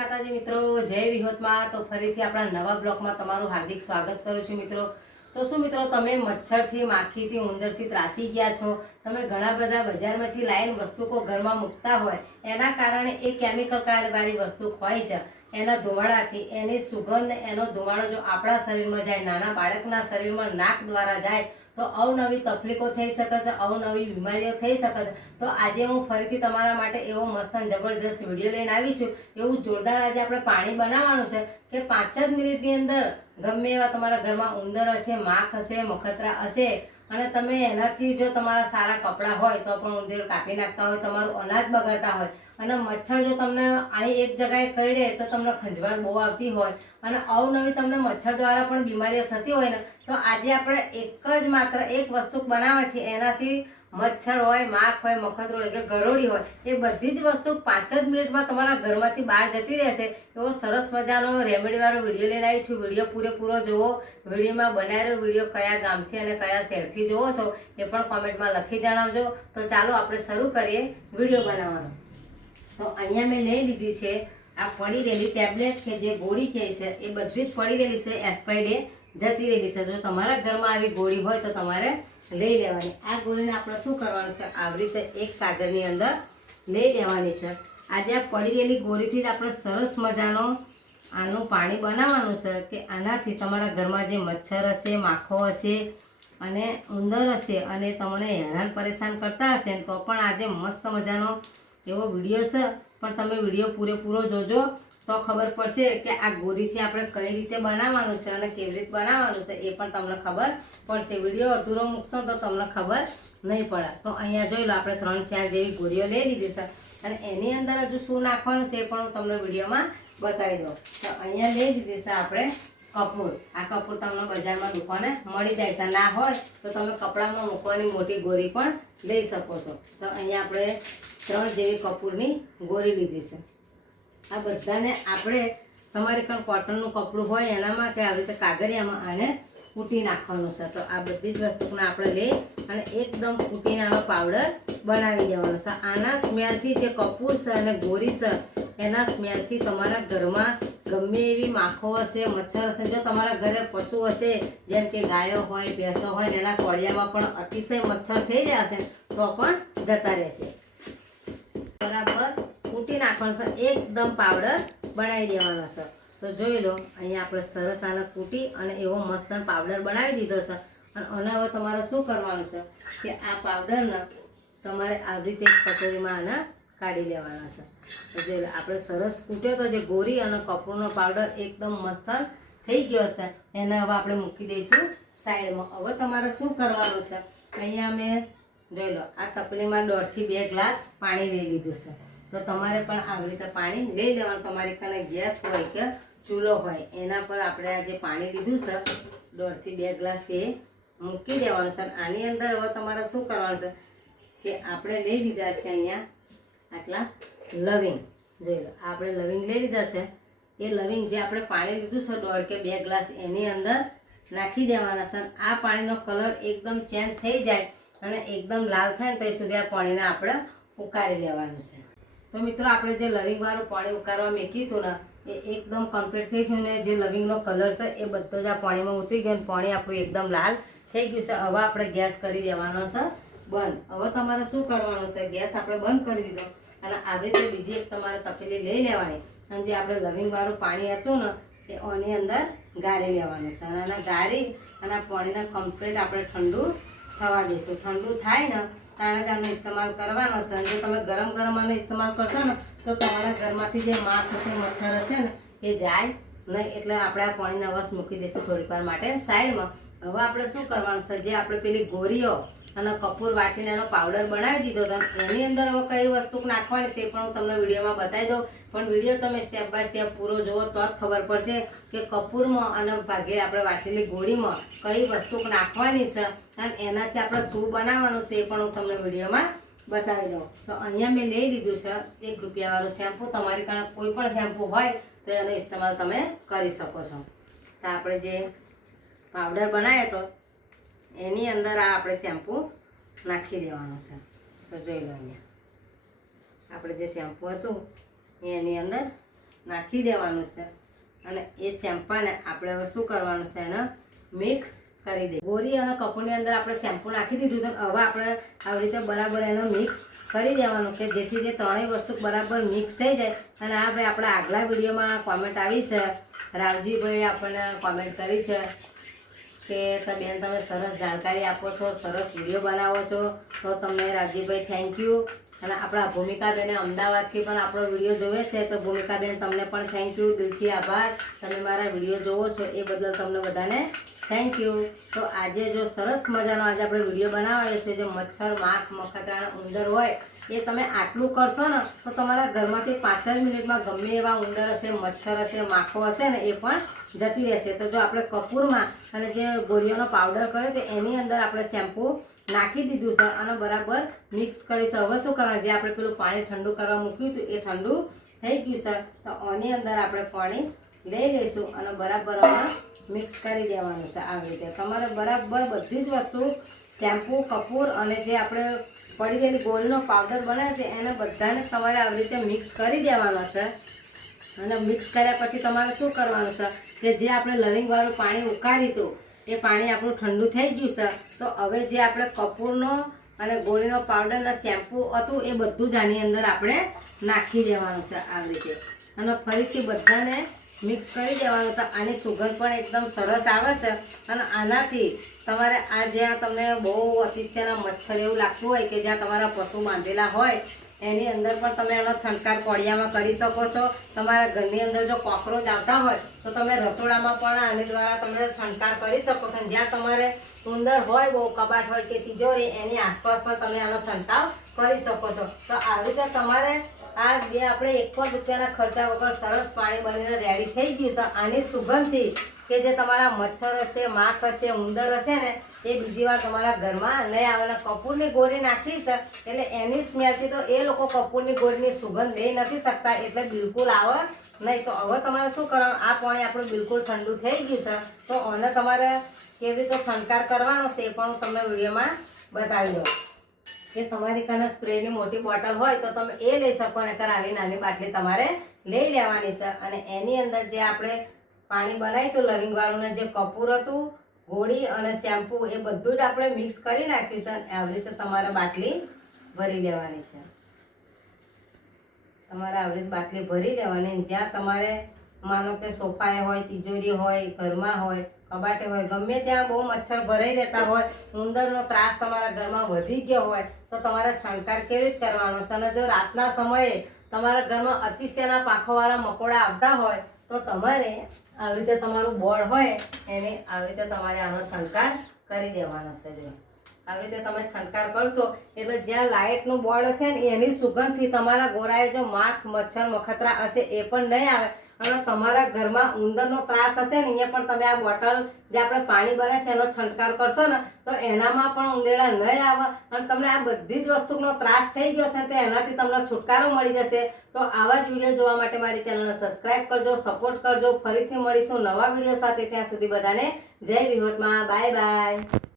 માતાજી મિત્રો, જય વિહોતમાં। તો ફરીથી આપણા નવા બ્લોગમાં તમારું હાર્દિક સ્વાગત કરું છું મિત્રો। તો શું મિત્રો, તમે મચ્છરથી, માખીથી, ઉંદરથી ત્રાસી ગયા છો? તમે ઘણા બધા બજારમાંથી લાઈન વસ્તુઓ ઘરમાં મૂકતા હોય, એના કારણે એ કેમિકલ વાળી વસ્તુ હોય છે, એના ધુમાડાથી એની સુગંધ, એનો ધુમાડો જો આપણા શરીરમાં જાય, નાના બાળકના શરીરમાં નાક દ્વારા જાય તો અવનવી તકલીફો થઈ શકે છે, અવનવી બીમારીઓ થઈ શકે છે। તો આજે હું ફરીથી તમારા માટે એવો મસ્ત અને જબરજસ્ત વિડીયો લઈને આવી છું। એવું જોરદાર આજે આપણે પાણી બનાવવાનું છે કે 5 જ મિનિટની અંદર ગમે એવા તમારા ઘરમાં ઉંદર હશે, માખ હશે, મખતરા હશે, અને તમે એનાથી જો તમારા સારા કપડાં હોય તો પણ ઉંદર કાપી નાખતા હોય, તમારું અનાજ બગાડતા હોય, અને મચ્છર જો તમને અહીં એક જગ્યાએ કરડે તો તમને ખંજવાળ બહુ આવતી હોય અને અવનવી તમને મચ્છર દ્વારા પણ બીમારીઓ થતી હોય ને, તો આજે આપણે માત્ર એક વસ્તુ બનાવે છે, એનાથી મચ્છર હોય, માખ હોય, મખતરો હોય કે ગરોળી હોય, એ બધી જ વસ્તુ 5 જ મિનિટમાં તમારા ઘરમાંથી બહાર જતી રહેશે। એવો સરસ મજાનો રેમેડીવાળો વિડીયો લઈને આવી છું। વિડીયો પૂરેપૂરો જુઓ। વિડીયોમાં બનાવેલો વિડીયો કયા ગામથી અને કયા શહેરથી જુઓ છો એ પણ કોમેન્ટમાં લખી જણાવજો। તો ચાલો આપણે શરૂ કરીએ વિડીયો બનાવવાનો। તો અહીંયા મેં લઈ લીધી છે આ પડી રહેલી ટેબ્લેટ કે જે ગોળી કહે છે, એ બધી જ પડી રહેલી છે, એક્સપાયરી જતી રહેલી છે। જો તમારા ઘરમાં આવી ગોળી હોય તો તમારે લઈ લેવાની। આ ગોળીને આપણે શું કરવાનું છે, આવી રીતે એક કાગળની અંદર લઈ લેવાની છે। આજે આ પડી રહેલી ગોળીથી જ આપણે સરસ મજાનો આનું પાણી બનાવવાનું છે કે આનાથી તમારા ઘરમાં જે મચ્છર હશે, માખો હશે અને ઉંદર હશે અને તમને હેરાન પરેશાન કરતા હશે તો પણ આજે મસ્ત મજાનો એવો વિડીયો છે, પણ તમે વિડીયો પૂરેપૂરો જોજો તો ખબર પડશે કે આ ગોળીથી આપણે કઈ રીતે બનાવવાનું છે અને કેવી રીતે બનાવવાનું છે એ પણ તમને ખબર પડશે। વિડીયો અધૂરો મૂકશો તો તમને ખબર નહીં પડે। તો અહીંયા જોઈ લો, આપણે 3-4 જેવી ગોળીઓ લઈ લીધી છે અને એની અંદર હજુ શું નાખવાનું છે એ પણ હું તમને વિડીયોમાં બતાવી દઉં। તો અહીંયા લઈ લીધી છે આપણે કપૂર। આ કપૂર તમને બજારમાં દુકાને મળી જાય છે, ના હોય તો તમે કપડામાં મૂકવાની મોટી ગોળી પણ લઈ શકો છો। તો અહીંયા આપણે 3 જેવી કપૂરની ગોળી લીધી છે। આ બધાને આપણે તમારે કંઈ કોટનનું કપડું હોય એનામાં કે આવી રીતે કાગળિયામાં આને કૂટી નાખવાનું છે। તો આ બધી જ વસ્તુને આપણે લઈ અને એકદમ કૂટીને આનો પાવડર બનાવી દેવાનો છે। આના સ્મેલથી જે કપૂર છે અને ગોળી છે એના સ્મેલથી તમારા ઘરમાં ગમે એવી માખો હશે, મચ્છર હશે, જો તમારા ઘરે પશુ હશે જેમ કે ગાયો હોય, ભેંસો હોય, એના કોળિયામાં પણ અતિશય મચ્છર થઈ રહ્યા હશે તો પણ જતા રહેશે। બરાબર કૂટી નાખવાનો છે, એકદમ પાવડર બનાવી દેવાનો છે। તો જોઈ લો, અહીંયા આપણે સરસ આને કૂટી અને એવો મસ્ત પાવડર બનાવી દીધો છે। અને હવે તમારે શું કરવાનું છે કે આ પાવડરને તમારે આવી રીતે એક કટોરીમાં આને કાઢી લેવાના છે। તો જોઈ લો, આપણે સરસ કૂટ્યો તો જે ગોળી અને કપૂરનો પાવડર એકદમ મસ્ત થઈ ગયો છે, એને હવે આપણે મૂકી દઈશું સાઈડમાં। હવે તમારે શું કરવાનું છે, અહીંયા મેં જોઈ લો આ તપલીમાં 1.5 થી 2 ગ્લાસ પાણી લઈ લીધું છે। તો તમારે પણ આવી રીતે પાણી લઈ લેવાનું। તમારી કને ગેસ હોય કે ચૂલો હોય એના પર આપણે આ જે પાણી લીધું છે 1.5 થી 2 ગ્લાસ એ મૂકી દેવાનું છે। આની અંદર હવે તમારે શું કરવાનું છે કે આપણે લઈ લીધા છે અહીંયા આટલા લવિંગ। જોઈ લો, આપણે લવિંગ લઈ લીધા છે। એ લવિંગ જે આપણે પાણી લીધું છે 1.5 કે 2 ગ્લાસ એની અંદર નાખી દેવાના છે। આ પાણીનો કલર એકદમ ચેન્જ થઈ જાય અને એકદમ લાલ થાય ને ત્યાં સુધી આ પાણીને આપણે ઉકાળી લેવાનું છે। તો મિત્રો, આપણે જે લવિંગવાળું પાણી ઉકાળવા મૂક્યું હતું ને એ એકદમ કમ્પ્લીટ થઈ ગયું ને જે લવિંગનો કલર છે એ બધો જ આ પાણીમાં ઉતરી ગયો, પાણી આપણું એકદમ લાલ થઈ ગયું છે। હવે આપણે ગેસ કરી દેવાનો છે બંધ। હવે તમારે શું કરવાનું છે, ગેસ આપણે બંધ કરી દીધો અને આવી રીતે બીજી એક તમારે તપેલી લઈ લેવાની અને જે આપણે લવિંગવાળું પાણી હતું ને એ આની અંદર ગાળી લેવાનું છે અને ગાળી અને આ પાણીને કમ્પ્લીટ આપણે ઠંડુ થવા દઈશું। ઠંડુ થાય ને ત્યારે જ આનો ઇસ્તેમાલ કરવાનો છે। અને જો તમે ગરમ આનો ઇસ્તેમાલ કરશો ને તો તમારા ઘરમાંથી જે માખ હશે, મચ્છર હશે ને એ જાય નહીં। એટલે આપણે આ પાણીને વસ મૂકી દઈશું થોડીક વાર માટે સાઈડમાં। હવે આપણે શું કરવાનું છે, જે આપણે પેલી ગોળીઓ અને કપૂર વાટીને એનો પાવડર બનાવી દીધો હતો એની અંદર હવે કઈ વસ્તુ નાખવાની છે એ પણ હું તમને વિડીયોમાં બતાવી દઉં। પણ વિડીયો તમે સ્ટેપ બાય સ્ટેપ પૂરો જુઓ તો જ ખબર પડશે કે કપૂરમાં અને ભાગે આપણે વાટેલી ગોળીમાં કઈ વસ્તુ નાખવાની છે અને એનાથી આપણે શું બનાવવાનું છે એ પણ હું તમને વિડીયોમાં બતાવી દઉં। તો અહીંયા મેં લઈ લીધું છે 1 રૂપિયાવાળું શેમ્પૂ। તમારી પાસે કોઈ પણ શેમ્પૂ હોય તો એનો ઇસ્તેમાલ તમે કરી શકો છો। તો આપણે જે પાવડર બનાવ્યો તો એની અંદર આ આપણે શેમ્પૂ નાખી દેવાનું છે। તો જોઈ લો, અહીંયા આપણે જે શેમ્પૂ હતું એની અંદર નાખી દેવાનું છે અને એ શેમ્પાને આપણે હવે શું કરવાનું છે, એને મિક્સ કરી દે. ગોરી અને કપૂરની અંદર આપણે શેમ્પુ નાખી દીધું તો હવે આપણે આવી રીતે બરાબર એનો મિક્સ કરી દેવાનું કે જેથી જે ત્રણેય વસ્તુ બરાબર મિક્સ થઈ જાય. અને આ ભાઈ આપણા આગલા વિડીયોમાં કોમેન્ટ આવી છે, રાવજીભાઈ આપણને કોમેન્ટ કરી છે કે તો બેન તમે સરસ જાણકારી આપો છો, સરસ વિડીયો બનાવો છો, તો તમને રાવજીભાઈ થેન્ક યુ. અને આપણા ભૂમિકાબેને અમદાવાદથી પણ આપણો વિડીયો જોવે છે, તો ભૂમિકાબેન તમને પણ થેન્ક યુ, દિલથી આભાર. તમે મારા વિડીયો જોવો છો એ બદલ તમને બધાને થેન્ક યુ. તો આજે જો સરસ મજાનો આજે આપણે વિડીયો બનાવ્યો છે, જો મચ્છર, માખ, મખતરા, ઉંદર હોય એ તમે આટલું કરશો ને તો તમારા ઘરમાંથી 5 જ મિનિટમાં ગમે એવા ઉંદર હશે, મચ્છર હશે, માખો હશે ને એ પણ જતી રહેશે. તો જો આપણે કપૂરમાં અને જે ગોળીઓનો પાવડર કર્યો તો એની અંદર આપણે શેમ્પુ નાખી દીધું છે અને બરાબર મિક્સ કરીશું. હવે શું કરવાનું, જે આપણે પેલું પાણી ઠંડુ કરવા મૂક્યું હતું એ ઠંડુ થઈ ગયું છે, તો આની અંદર આપણે પાણી લઈ લઈશું અને બરાબર મિક્સ કરી દેવાનું છે. આવી રીતે તમારે બરાબર બધી જ વસ્તુ શેમ્પુ, કપૂર અને જે આપણે પડી ગયેલી ગોળીનો પાવડર બનાવ્યો છે એને બધાને તમારે આવી રીતે મિક્સ કરી દેવાનો છે. અને મિક્સ કર્યા પછી તમારે શું કરવાનું છે કે જે આપણે લવિંગવાળું પાણી ઉકાળ્યું હતું એ પાણી આપણું ઠંડુ થઈ ગયું છે, તો હવે જે આપણે કપૂરનો અને ગોળીનો પાવડર અને શેમ્પુ હતું એ બધું જ આની અંદર આપણે નાખી દેવાનું છે આવી રીતે અને ફરીથી બધાને મિક્સ કરી દેવાનું. તો આની સુગંધ પણ એકદમ સરસ આવે છે અને આનાથી તમારે આ જ્યાં તમને બહુ અતિશયના મચ્છર એવું લાગતું હોય કે જ્યાં તમારા પશુ બાંધેલા હોય એની અંદર પણ તમે એનો છંટકાર કોળિયામાં કરી શકો છો. તમારા ઘરની અંદર જો કોકરોચ આવતા હોય તો તમે રસોડામાં પણ આની દ્વારા તમે છંટકાર કરી શકો છો. જ્યાં તમારે ઉંદર હોય, બહુ કબાટ હોય કે તિજોરી, એની આસપાસ પણ તમે આનો છંટકાવ કરી શકો છો. તો આવી રીતે તમારે આ બે આપણે 1 પણ રૂપિયાના ખર્ચા વગર સરસ પાણી બનીને રેડી થઈ ગયું છે. આની સુગંધથી કે જે તમારા મચ્છર હશે, માખ હશે, ઉંદર હશે ને એ બીજી વાર તમારા ઘરમાં નહીં આવે. કપૂરની ગોળી નાખી છે એટલે એની સ્મેલથી તો એ લોકો કપૂરની ગોળીની સુગંધ લઈ નથી શકતા, એટલે બિલકુલ આવે નહીં. તો હવે તમારે શું કરવાનું, આ પાણી આપણું બિલકુલ ઠંડુ થઈ ગયું છે, તો આને તમારે કેવી રીતે છંટકાર કરવાનો છે એ પણ હું તમને વિડીયોમાં બતાવી દઉં. કે તમારી કને સ્પ્રેની મોટી બોટલ હોય તો તમે એ લઈ શકો ને આવી નાની બાટલી તમારે લઈ લેવાની છે અને એની અંદર જે આપણે પાણી બનાવ્યું હતું લવિંગવાળું ને જે કપૂર હતું, ગોળી અને શેમ્પુ એ બધું જ આપણે મિક્સ કરી નાખ્યું છે. આવી રીતે તમારે બાટલી ભરી લેવાની છે. તમારે આવી રીતે બાટલી ભરી લેવાની. જ્યાં તમારે માનો કે સોફાએ હોય, તિજોરી હોય, ઘરમાં હોય, કબાટે હોય, ગમે ત્યાં બહુ મચ્છર ભરાઈ રહેતા હોય, ઉંદરનો ત્રાસ તમારા ઘરમાં વધી ગયો હોય તો તમારે છંટકાર કેવી રીતે કરવાનો છે. અને જો રાતના સમયે તમારા ઘરમાં અતિશયના પાંખોવાળા મકોડા આવતા હોય તો તમારે આવી રીતે તમારું બોર્ડ હોય એને આવી રીતે તમારે આનો છંટકાર કરી દેવાનો છે. જો આવી રીતે તમે છંટકાર કરશો એટલે જ્યાં લાઇટનું બોર્ડ હશે ને એની સુગંધથી તમારા ગોરાએ જો માખ, મચ્છર, મખતરા હશે એ પણ નહીં આવે અને તમારા ઘરમાં ઉંદરનો ત્રાસ હશે ને અહીંયા પણ તમે આ બોટલ જે આપણે પાણી બને છે એનો છંટકાર કરશો ને તો એનામાં પણ ઉંદેડા નહીં આવે અને તમને આ બધી જ વસ્તુનો ત્રાસ થઈ ગયો છે તો એનાથી તમને છુટકારો મળી જશે. તો આવા જ વિડીયો જોવા માટે મારી ચેનલને સબસ્ક્રાઈબ કરજો, સપોર્ટ કરજો. ફરીથી મળીશું નવા વિડીયો સાથે. ત્યાં સુધી બધાને જય વિહોતમાં. Bye bye.